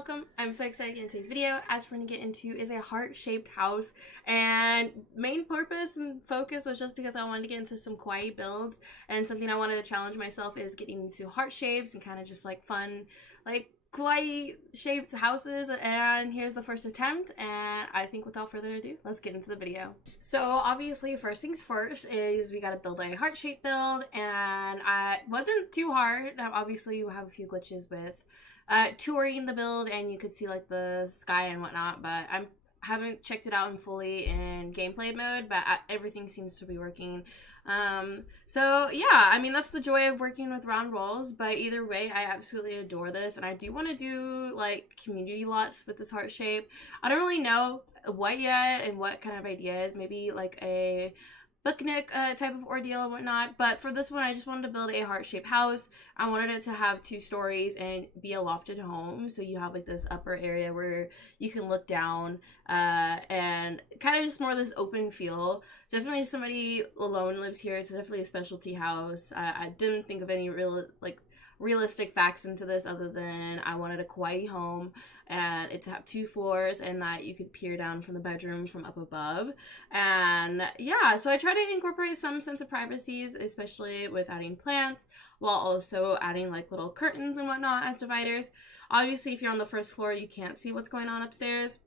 welcome. I'm so excited to get into today's video. As we're going to get into is a heart-shaped house, and main purpose and focus was just because I wanted to get into some kawaii builds, and something I wanted to challenge myself is getting into heart shapes and kind of just like fun, like kawaii shaped houses. And here's the first attempt, and I think without further ado, let's get into the video. So obviously first things first is we got to build a heart-shaped build, and it wasn't too hard. Obviously you have a few glitches with touring the build, and you could see like the sky and whatnot, but I haven't checked it out in fully in gameplay mode, but everything seems to be working. So yeah, I mean, that's the joy of working with round walls. But either way, I absolutely adore this, and I do want to do like community lots with this heart shape. I don't really know what yet and what kind of ideas, maybe like a picnic type of ordeal and whatnot, but for this one I just wanted to build a heart-shaped house. I wanted it to have 2 stories and be a lofted home, so you have like this upper area where you can look down, and kind of just more of this open feel. Definitely somebody alone lives here. It's definitely a specialty house. I didn't think of any realistic facts into this other than I wanted a kawaii home and it to have 2 floors and that you could peer down from the bedroom from up above. And yeah, so I try to incorporate some sense of privacies, especially with adding plants, while also adding like little curtains and whatnot as dividers. Obviously if you're on the first floor you can't see what's going on upstairs,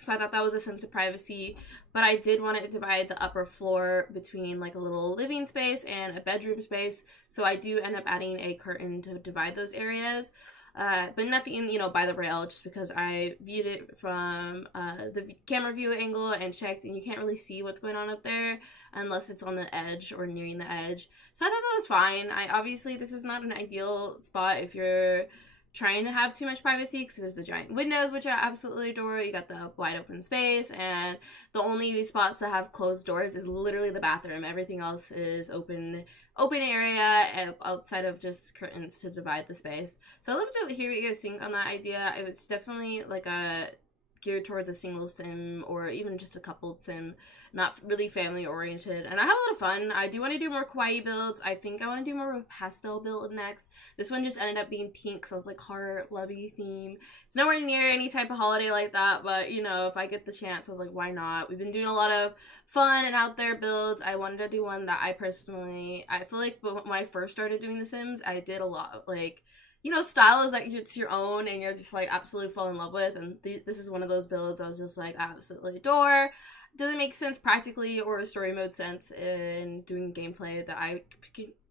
so I thought that was a sense of privacy, but I did want to divide the upper floor between like a little living space and a bedroom space, so I do end up adding a curtain to divide those areas. But nothing, by the rail, just because I viewed it from the camera view angle and checked, and you can't really see what's going on up there unless it's on the edge or nearing the edge. So I thought that was fine. Obviously, this is not an ideal spot if you're trying to have too much privacy, because there's the giant windows, which I absolutely adore. You got the wide open space, and the only spots that have closed doors is literally the bathroom. Everything else is open area outside of just curtains to divide the space. So I'd love to hear what you guys think on that idea. It was definitely like geared towards a single sim or even just a coupled sim, not really family oriented, and I had a lot of fun. I do want to do more kawaii builds. I think I want to do more of a pastel build next. This one just ended up being pink, so I was like heart lovey theme. It's nowhere near any type of holiday like that, but if I get the chance, I was like, why not? We've been doing a lot of fun and out there builds. I wanted to do one that I feel like when I first started doing The Sims, I did a lot of like styles that it's your own and you're just like absolutely fall in love with, and this is one of those builds I was just like absolutely adore. Doesn't make sense practically or story mode sense in doing gameplay that I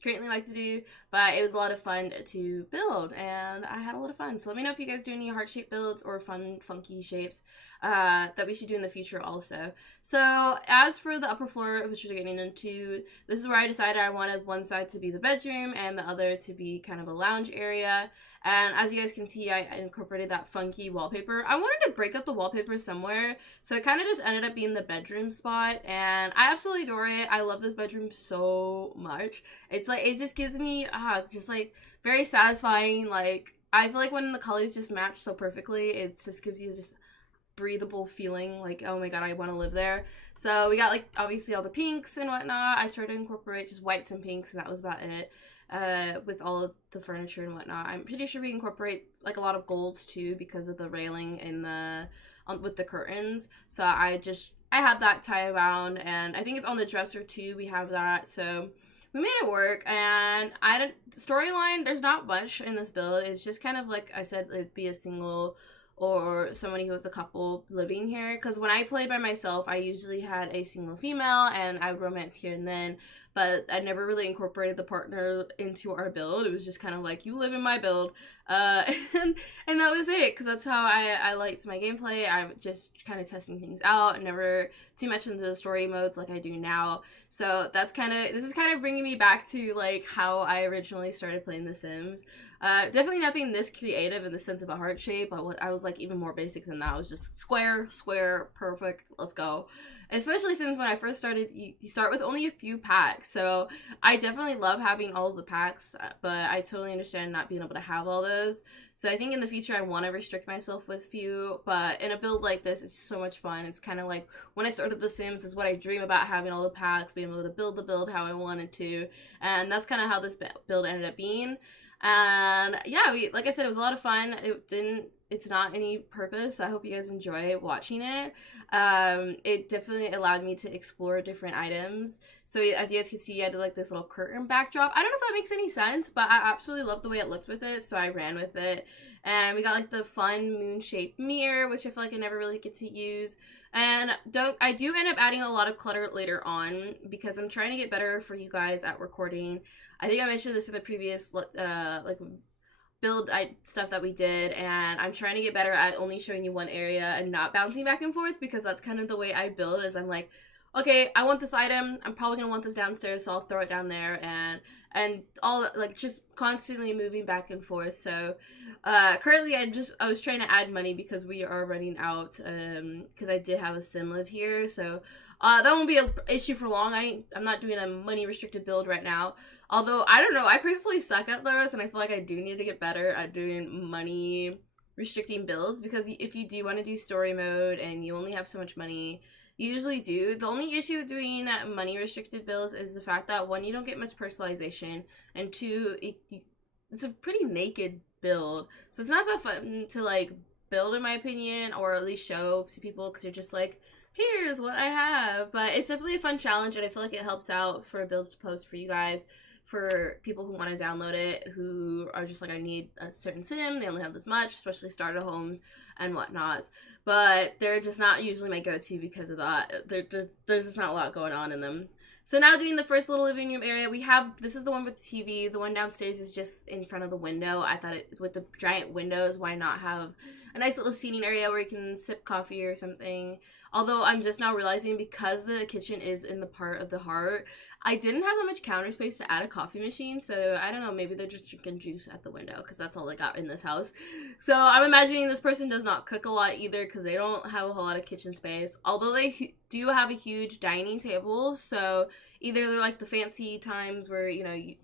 currently like to do, but it was a lot of fun to build and I had a lot of fun. So let me know if you guys do any heart-shaped builds or fun funky shapes that we should do in the future also. So as for the upper floor, which we're getting into, this is where I decided I wanted one side to be the bedroom and the other to be kind of a lounge area. And as you guys can see, I incorporated that funky wallpaper. I wanted to break up the wallpaper somewhere, so it kind of just ended up being the bedroom spot, and I absolutely adore it. I love this bedroom so much. It's like, it just gives me, it's just like very satisfying. Like, I feel like when the colors just match so perfectly, it just gives you just breathable feeling, like, oh my god, I want to live there. So we got like obviously all the pinks and whatnot. I tried to incorporate just whites and pinks, and that was about it. With all of the furniture and whatnot, I'm pretty sure we incorporate like a lot of golds too because of the railing and with the curtains. So I had that tie around, and I think it's on the dresser too. We have that, so we made it work. And storyline, there's not much in this build. It's just kind of like I said, it'd be a single or somebody who was a couple living here, because when I played by myself I usually had a single female and I would romance here and then, but I never really incorporated the partner into our build. It was just kind of like, you live in my build, and that was it, because that's how I liked my gameplay. I'm just kind of testing things out, never too much into the story modes like I do now. So this is kind of bringing me back to like how I originally started playing The Sims. Definitely nothing this creative in the sense of a heart shape. I was like even more basic than that. I was just square, perfect, let's go. Especially since when I first started, you start with only a few packs. So I definitely love having all of the packs, but I totally understand not being able to have all those. So I think in the future I want to restrict myself with few, but in a build like this, it's so much fun. It's kind of like when I started The Sims is what I dream about, having all the packs, being able to build the build how I wanted to. And that's kind of how this build ended up being. And yeah, like I said, it was a lot of fun. It didn't it's not any purpose. I hope you guys enjoy watching it. It definitely allowed me to explore different items. So as you guys can see, I did like this little curtain backdrop. I don't know if that makes any sense, but I absolutely loved the way it looked with it, so I ran with it. And we got like the fun moon-shaped mirror, which I feel like I never really get to use. And I do end up adding a lot of clutter later on because I'm trying to get better for you guys at recording. I think I mentioned this in the previous like build stuff that we did, and I'm trying to get better at only showing you one area and not bouncing back and forth, because that's kind of the way I build. Is I'm like, okay, I want this item, I'm probably gonna want this downstairs, so I'll throw it down there, and all, like, just constantly moving back and forth. So currently I was trying to add money because we are running out, because I did have a sim live here, so that won't be an issue for long. I'm not doing a money restricted build right now. Although, I don't know, I personally suck at those, and I feel like I do need to get better at doing money restricting builds, because if you do want to do story mode and you only have so much money, you usually do. The only issue with doing money restricted builds is the fact that, one, you don't get much personalization, and two, it's a pretty naked build. So it's not that fun to, like, build, in my opinion, or at least show to people, because you're just like, here's what I have. But it's definitely a fun challenge, and I feel like it helps out for builds to post for you guys, for people who want to download it, who are just like, I need a certain sim, they only have this much, especially starter homes and whatnot. But they're just not usually my go-to because of that. There's just not a lot going on in them. So now doing the first little living room area, this is the one with the TV. The one downstairs is just in front of the window. I thought with the giant windows, why not have a nice little seating area where you can sip coffee or something. Although I'm just now realizing, because the kitchen is in the part of the heart, I didn't have that much counter space to add a coffee machine, so I don't know, maybe they're just drinking juice at the window, because that's all I got in this house. So I'm imagining this person does not cook a lot either, because they don't have a whole lot of kitchen space, although they do have a huge dining table. So either they're like the fancy times where, you know, you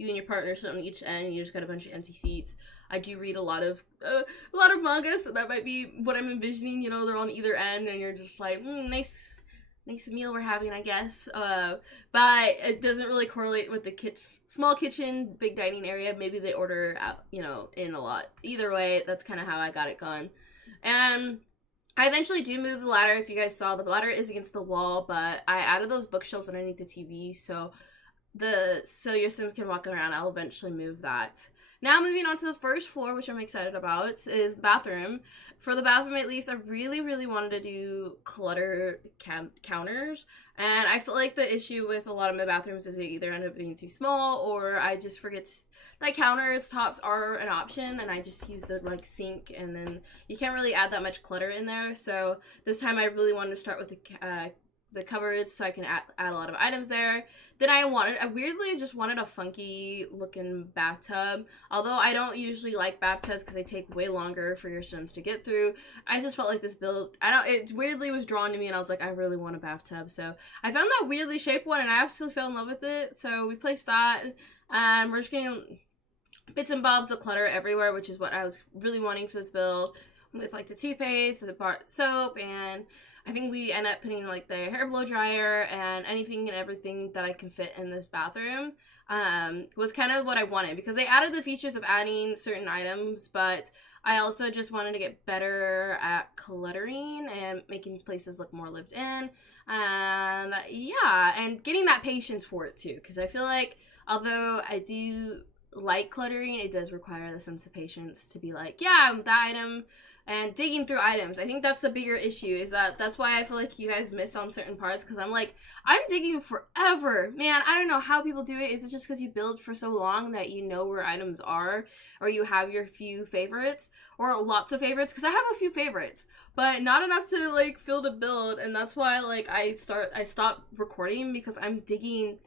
and your partner sit on each end, and you just got a bunch of empty seats. I do read a lot of manga, so that might be what I'm envisioning. You know, they're on either end, and you're just like, nice meal we're having, I guess. But it doesn't really correlate with the small kitchen, big dining area. Maybe they order out, you know, in a lot. Either way, that's kind of how I got it going. And I eventually do move the ladder. If you guys saw, the ladder is against the wall, but I added those bookshelves underneath the TV, so your Sims can walk around. I'll eventually move that. Now moving on to the first floor, which I'm excited about, is the bathroom. For the bathroom, at least, I really, really wanted to do clutter counters. And I feel like the issue with a lot of my bathrooms is they either end up being too small, or I just forget that counters tops are an option, and I just use the, like, sink, and then you can't really add that much clutter in there. So this time I really wanted to start with the cupboards, so I can add a lot of items there. Then I weirdly just wanted a funky looking bathtub. Although I don't usually like bathtubs because they take way longer for your Sims to get through. I just felt like this build, it weirdly was drawn to me, and I was like, I really want a bathtub. So I found that weirdly shaped one, and I absolutely fell in love with it. So we placed that, and we're just getting bits and bobs of clutter everywhere, which is what I was really wanting for this build, with like the toothpaste, the bar soap, and I think we end up putting like the hair blow dryer and anything and everything that I can fit in this bathroom. Was kind of what I wanted, because they added the features of adding certain items, but I also just wanted to get better at cluttering and making these places look more lived in. And yeah, and getting that patience for it too, because I feel like although I do like cluttering, it does require the sense of patience to be like, yeah, that item, and digging through items. I think that's the bigger issue, is that's why I feel like you guys miss on certain parts, because I'm like, I'm digging forever. Man, I don't know how people do it. Is it just because you build for so long that you know where items are, or you have your few favorites, or lots of favorites? Because I have a few favorites, but not enough to like fill to build, and that's why like I stop recording, because I'm digging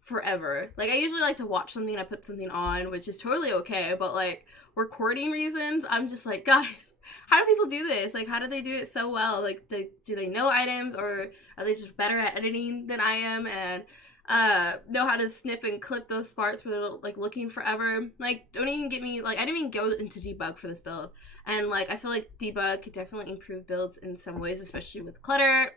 forever. Like, I usually like to watch something, I put something on, which is totally okay, but like recording reasons, I'm just like, guys, how do people do this? Like, how do they do it so well? Like, do they know items, or are they just better at editing than I am, and know how to snip and clip those parts where they're like looking forever? Like, don't even get me, like, I didn't even go into debug for this build, and like I feel like debug could definitely improve builds in some ways, especially with clutter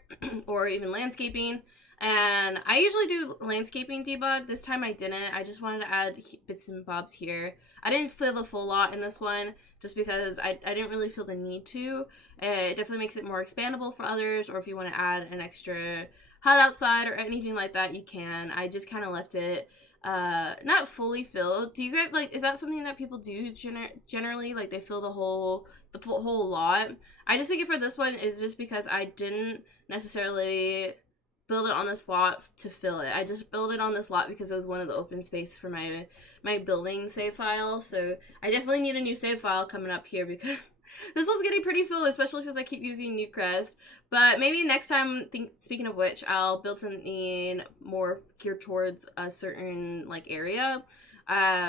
or even landscaping. And I usually do landscaping debug. This time I didn't. I just wanted to add bits and bobs here. I didn't fill the full lot in this one, just because I didn't really feel the need to. It definitely makes it more expandable for others, or if you want to add an extra hut outside or anything like that, you can. I just kind of left it not fully filled. Do you guys, like, is that something that people do generally, like they fill the whole lot? I just think it for this one is just because I didn't necessarily build it on this lot to fill it. I just built it on this lot because it was one of the open space for my building save file. So I definitely need a new save file coming up here because this one's getting pretty filled, especially since I keep using Newcrest. But maybe next time, speaking of which, I'll build something more geared towards a certain, like, area.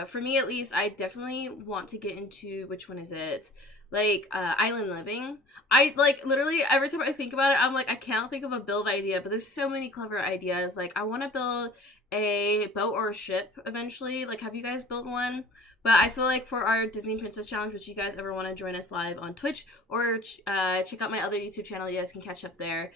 For me, at least, I definitely want to get into, which one is it? Like, island living. I, like, literally, every time I think about it, I'm like, I can't think of a build idea, but there's so many clever ideas. Like, I want to build a boat or a ship eventually. Like, have you guys built one? But I feel like for our Disney Princess Challenge, which you guys ever want to join us live on Twitch, or check out my other YouTube channel, you guys can catch up there.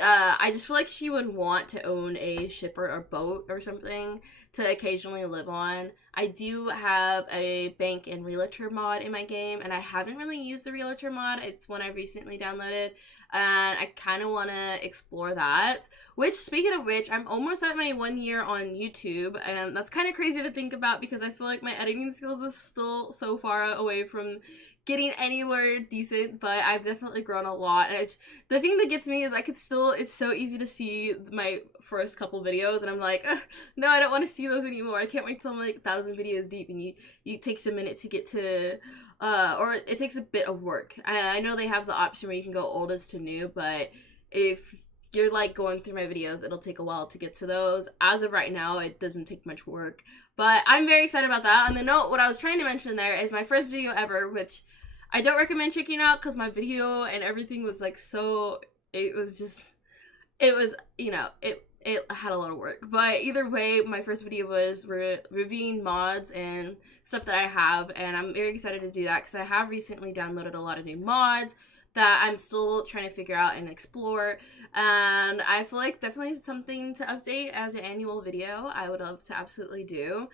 I just feel like she would want to own a ship or a boat or something to occasionally live on. I do have a bank and realtor mod in my game, and I haven't really used the realtor mod. It's one I recently downloaded, and I kind of want to explore that. Which, speaking of which, I'm almost at my 1 year on YouTube, and that's kind of crazy to think about because I feel like my editing skills is still so far away from getting anywhere decent, but I've definitely grown a lot. And the thing that gets me is it's so easy to see my first couple videos, and I'm like, no, I don't want to see those anymore. I can't wait till I'm like 1,000 videos deep, and it takes a minute to get to, or it takes a bit of work. I know they have the option where you can go oldest to new, but if you're like going through my videos, it'll take a while to get to those. As of right now, it doesn't take much work, but I'm very excited about that. On the note, what I was trying to mention there is my first video ever, which I don't recommend checking out because my video and everything was like it had a lot of work. But either way, my first video was reviewing mods and stuff that I have, and I'm very excited to do that because I have recently downloaded a lot of new mods that I'm still trying to figure out and explore, and I feel like definitely something to update as an annual video. I would love to absolutely do.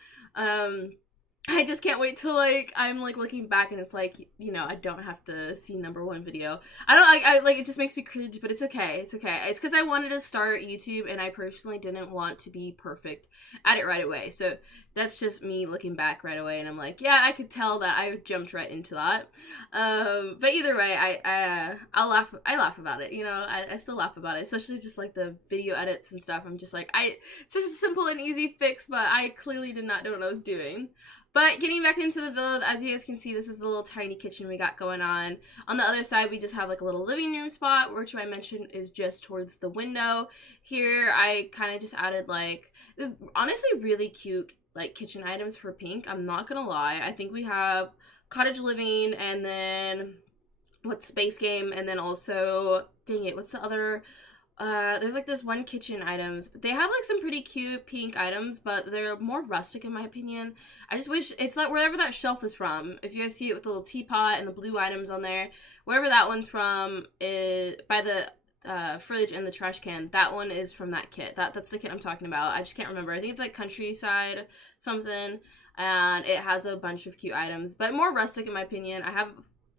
I just can't wait till, like, I'm, like, looking back and it's like, you know, I don't have to see #1 video. I like, it just makes me cringe, but it's okay. It's okay. It's because I wanted to start YouTube and I personally didn't want to be perfect at it right away. So that's just me looking back right away and I'm like, yeah, I could tell that I jumped right into that. But either way, I laugh about it, you know, I still laugh about it, especially just, like, the video edits and stuff. I'm just like, it's just a simple and easy fix, but I clearly did not know what I was doing. But getting back into the build, as you guys can see, this is the little tiny kitchen we got going on. On the other side, we just have like a little living room spot, which I mentioned is just towards the window. Here, I kind of just added like, this honestly really cute like kitchen items for pink. I'm not gonna lie. I think we have cottage living and then what's space game, and then also, dang it, what's the other? There's like this one kitchen items. They have like some pretty cute pink items, but they're more rustic in my opinion. I just wish it's like wherever that shelf is from. If you guys see it with the little teapot and the blue items on there, wherever that one's from is by the fridge and the trash can. That one is from that kit. That's the kit I'm talking about. I just can't remember. I think it's like countryside something, and it has a bunch of cute items, but more rustic in my opinion. I have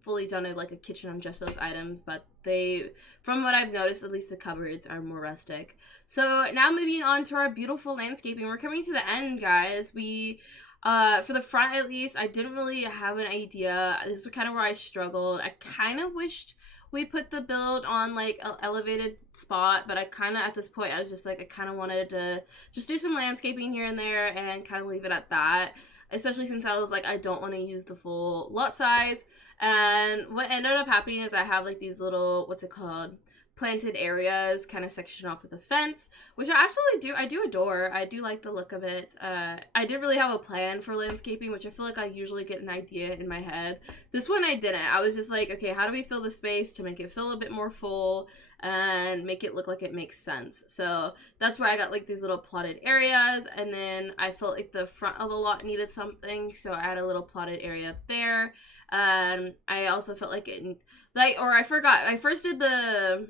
fully done it like a kitchen on just those items, but they, from what I've noticed, at least the cupboards are more rustic. So now moving on to our beautiful landscaping. We're coming to the end, guys. We for the front at least, I didn't really have an idea. This is kind of where I struggled. I kind of wished we put the build on like an elevated spot, but I kind of at this point I was just like, I kind of wanted to just do some landscaping here and there and kind of leave it at that, especially since I was like, I don't want to use the full lot size. And what ended up happening is I have like these little, what's it called, planted areas kind of sectioned off with a fence, which I absolutely I do adore. I do like the look of it. I didn't really have a plan for landscaping, which I feel like I usually get an idea in my head. This one I didn't. I was just like, okay, how do we fill the space to make it feel a bit more full and make it look like it makes sense? So that's where I got like these little plotted areas, and then I felt like the front of the lot needed something, so I had a little plotted area up there. I also felt like I forgot, I first did the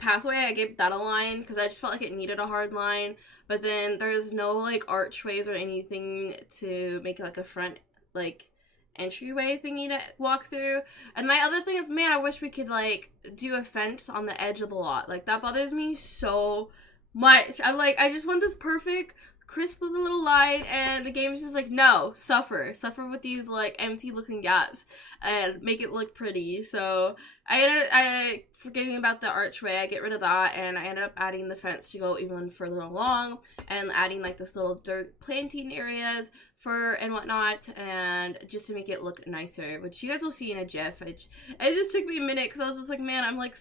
pathway, I gave that a line because I just felt like it needed a hard line, but then there's no like archways or anything to make like a front like entryway thingy to walk through. And my other thing is, man, I wish we could like do a fence on the edge of the lot. Like that bothers me so much. I'm like, I just want this perfect crisp little line, and the game is just like, no, suffer with these like empty looking gaps and make it look pretty. So I forgetting about the archway, I get rid of that, and I ended up adding the fence to go even further along, and adding like this little dirt planting areas for and whatnot, and just to make it look nicer, which you guys will see in a GIF. It just took me a minute because I was just like, man, I'm like,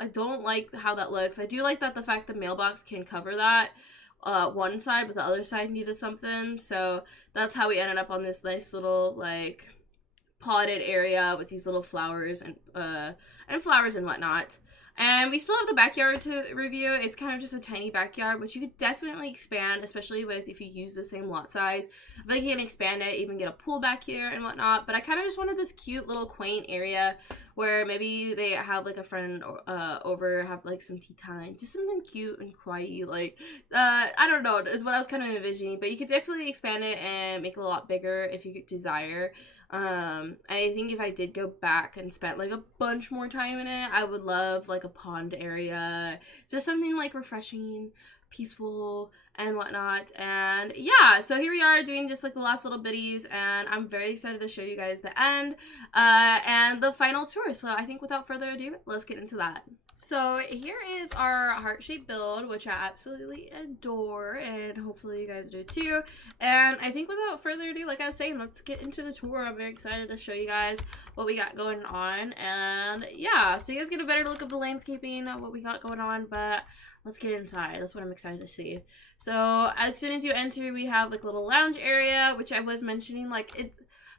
I don't like how that looks. I do like that the fact the mailbox can cover that one side, but the other side needed something, so that's how we ended up on this nice little like potted area with these little flowers and flowers and whatnot. And we still have the backyard to review. It's kind of just a tiny backyard, which you could definitely expand, especially with if you use the same lot size. I feel like you can expand it, even get a pool back here and whatnot. But I kind of just wanted this cute little quaint area where maybe they have like a friend over, have like some tea time, just something cute and kawaii. Like I don't know, is what I was kind of envisioning. But you could definitely expand it and make it a lot bigger if you desire. I think if I did go back and spent like a bunch more time in it, I would love like a pond area, just something like refreshing, peaceful, and whatnot. And yeah, so here we are doing just like the last little bitties, and I'm very excited to show you guys the end and the final tour. So I think without further ado, let's get into that. So here is our heart-shaped build, which I absolutely adore, and hopefully you guys do too. And I think without further ado, like I was saying, let's get into the tour. I'm very excited to show you guys what we got going on. And yeah, so you guys get a better look of the landscaping, what we got going on, but let's get inside. That's what I'm excited to see. So as soon as you enter, we have like a little lounge area, which I was mentioning, like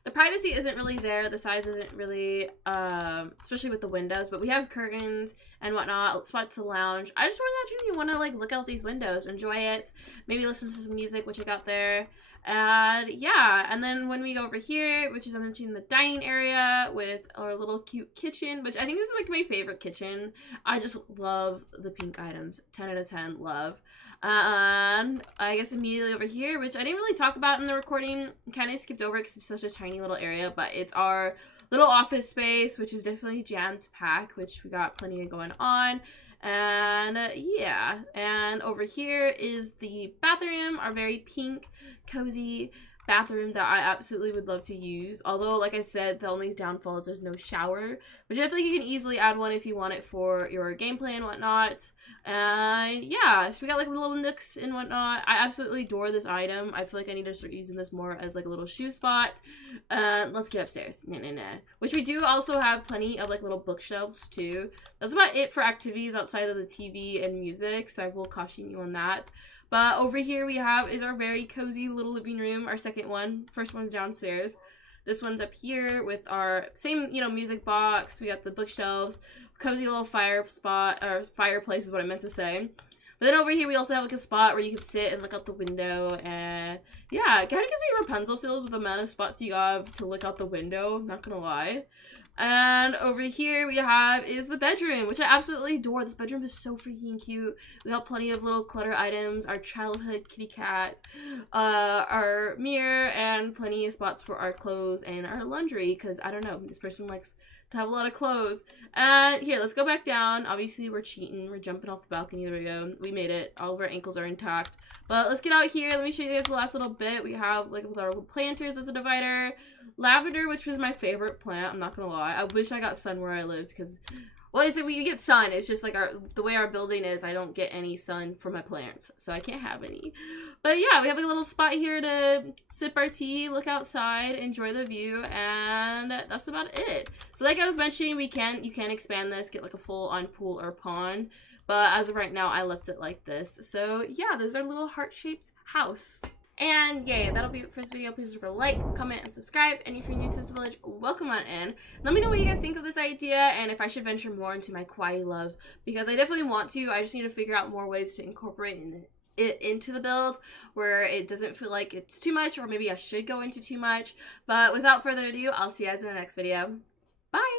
the privacy isn't really there. The size isn't really, especially with the windows, but we have curtains and whatnot, spot to lounge. I just imagine you want to like look out these windows, enjoy it, maybe listen to some music, which I got there. And yeah, and then when we go over here, which is I'm mentioning the dining area with our little cute kitchen, which I think this is like my favorite kitchen. I just love the pink items. 10 out of 10, love. And I guess immediately over here, which I didn't really talk about in the recording, kind of skipped over because it's such a tiny little area, but it's our little office space, which is definitely jammed packed, which we got plenty of going on. And yeah, and over here is the bathroom, our very pink, cozy bathroom that I absolutely would love to use. Although, like I said, the only downfall is there's no shower, but I feel like you can easily add one if you want it for your gameplay and whatnot. And yeah, so we got like little nooks and whatnot. I absolutely adore this item. I feel like I need to start using this more as like a little shoe spot. Let's get upstairs. Which we do also have plenty of like little bookshelves too. That's about it for activities outside of the TV and music, so I will caution you on that. But over here we have is our very cozy little living room, our second one. First one's downstairs. This one's up here with our same, music box. We got the bookshelves, cozy little fire spot, or fireplace is what I meant to say. But then over here we also have like a spot where you can sit and look out the window, and yeah, it kind of gives me Rapunzel feels with the amount of spots you have to look out the window, not gonna lie. And over here we have is the bedroom, which I absolutely adore. This bedroom is so freaking cute. We got plenty of little clutter items, our childhood kitty cat, our mirror, and plenty of spots for our clothes and our laundry, because I don't know, this person likes to have a lot of clothes. And here, let's go back down. Obviously we're cheating, we're jumping off the balcony. There we go, we made it. All of our ankles are intact. But let's get out here. Let me show you guys the last little bit. We have like with our little planters as a divider, lavender, which was my favorite plant, I'm not gonna lie. I wish I got sun where I lived, because well, we get sun, it's just like the way our building is, I don't get any sun for my plants, so I can't have any. But yeah, we have a little spot here to sip our tea, look outside, enjoy the view, and that's about it. So like I was mentioning, you can expand this, get like a full-on pool or pond, but as of right now, I left it like this. So yeah, there's our little heart-shaped house. And yay, that'll be it for this video. Please leave a like, comment, and subscribe. And if you're new to this village, welcome on in. Let me know what you guys think of this idea and if I should venture more into my kawaii love, because I definitely want to. I just need to figure out more ways to incorporate it into the build where it doesn't feel like it's too much, or maybe I should go into too much. But without further ado, I'll see you guys in the next video. Bye!